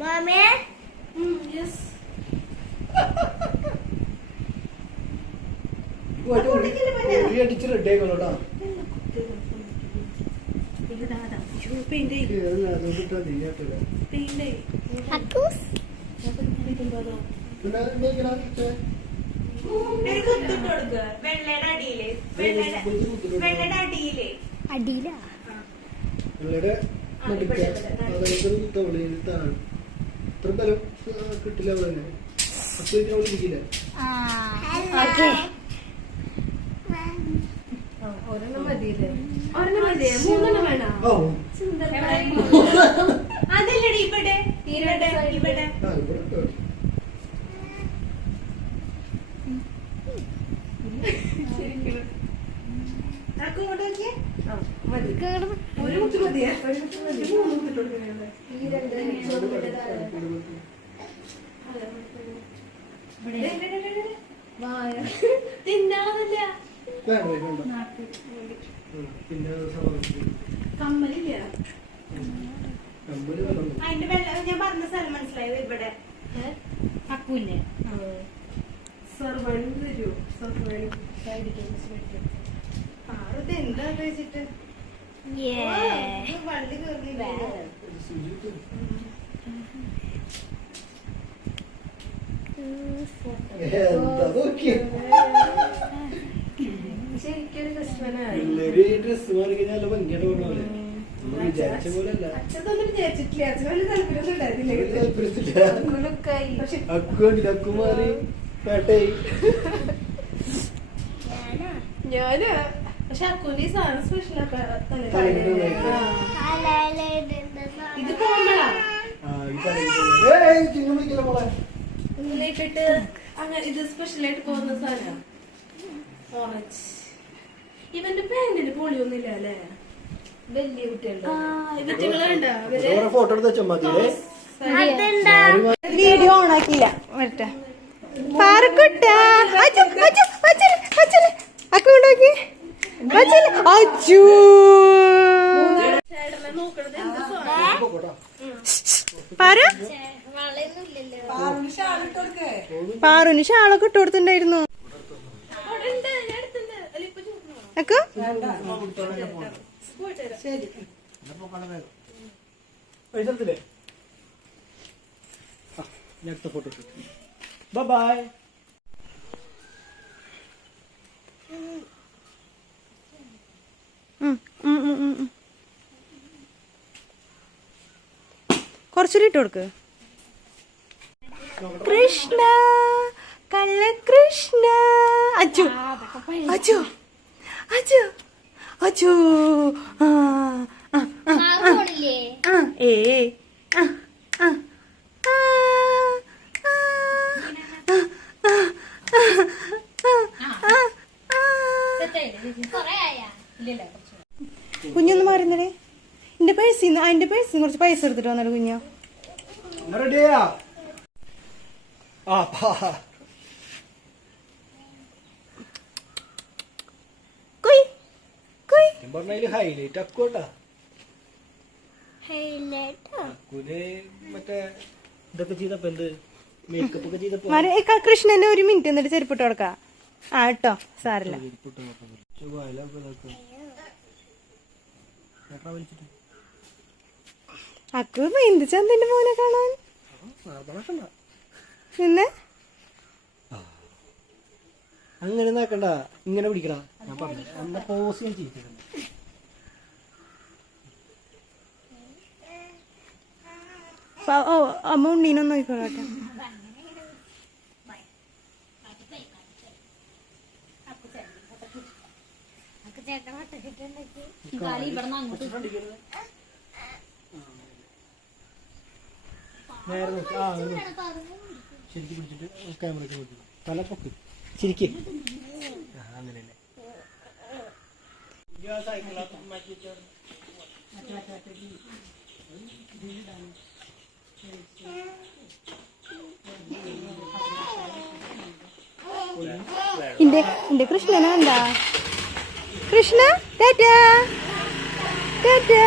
മാമേ? അടിച്ച് ready ആയിക്കോളൂട്ടാ paint അക്കൂസ് പിന്നെ എന്തെങ്കിലും വെള്ളയുടെ അടിയിൽ. വെള്ളയുടെ വെള്ളയുടെ അടിയിൽ. അടിയില? താഴെ ഇത്ര ബലം കിട്ടില്ല അവളെ അപ്പൊ അവൾ ഇരിക്കില്ല. ഒരെണ്ണം മതിയില്ലേ? ഒരെണ്ണം മതിയെ മൂന്നെണ്ണം വേണോ? ഓ. അതല്ലടി ഇവിടെ. ഇവിടെ ഇവിടെ പിന്നെ സമാധാനം കമ്മലില്ല. അതിന്റെ വെള്ള ഞാൻ പറഞ്ഞ സ്ഥലം മനസ്സിലായത് ഇവിടെ? അക്കൂല്ലേ സർവണി തരുമോ സർവണി ആറത് എന്താ വെച്ചിട്ട്. ഡ്രസ് മാറി കഴിഞ്ഞാൽ ഭംഗിയായിട്ട് കൊണ്ടുപോലെ ഞാൻ? പക്ഷെ സ്പെഷ്യൽ ഇത് കോമളാ ഇട്ടിട്ട് അങ്ങനെ ഇത് സ്പെഷ്യൽ ആയിട്ട് പോകുന്ന സാധനം. ഓറഞ്ച്. ഇവന്റെ പാന്റിന് പൊളിയൊന്നുമില്ല അല്ലേ? വലിയ ഫോട്ടോ എടുത്ത് മതിയേ വീഡിയോ ഓൺ ആക്കില്ല വരട്ടെ. പാറക്കുട്ട. അച്ചു പാറുന് ഷാളൊക്കെ ഇട്ട് കൊടുത്തിണ്ടായിരുന്നു ഫോട്ടോ ബൈ കുറച്ചുകൂടി ഇട്ട് കൊടുക്ക്. കൃഷ്ണ കള്ള കൃഷ്ണ. അച്ചു അച്ചു അച്ചു അച്ചു. ഏ കുഞ്ഞൊന്ന് മാറുന്നേ എന്റെ പൈസ അതിന്റെ പൈസ കുറച്ച് പൈസ എടുത്തിട്ട് വന്നാലും കുഞ്ഞോ. റെഡിയാ ആ പാ. കുയ് കുയ്. സത്യം ഹൈലൈറ്റ് അക്കോട്ടാ ഹൈലൈറ്റ് അക്കുന് മറ്റേ ഇതൊക്കെ ചെയ്തപ്പോ മേക്കപ്പ് ഒക്കെ ചെയ്തപ്പോ? മാറി ഏ, ക- കൃഷ്ണനെ ഒരു മിനിറ്റ് എന്നിട്ട് ചെരുപ്പിട്ട് കൊടുക്കാം. ആ കേട്ടോ സാറില്ല അക്കു എന്ത് ചന്ദന്റെ മോനെ കാണാൻ. പിന്നെ? അങ്ങനെ നോക്കണ്ട ഇങ്ങനെ പിടിക്കടാ. ഞാൻ പറഞ്ഞു. എന്നെ പോസ് ഞാൻ അമ്മ ഉണ്ണീനൊന്നും നോക്കിക്കോട്ടെ ചേട്ടൻ വട്ടക്കിട്ടുണ്ടാക്കി കളി ഇവിടെ അങ്ങോട്ട് നേരെ ആ. ശരിക്ക് പിടിച്ചിട്ട് ക്യാമറയ്ക്ക് നോക്കി തല പൊക്ക് ശരിക്ക് അങ്ങനെയല്ലേ ഇന്റെ ഇന്റെ കൃഷ്ണനാ എന്താ കൃഷ്ണ ടാറ്റാ ടാറ്റാ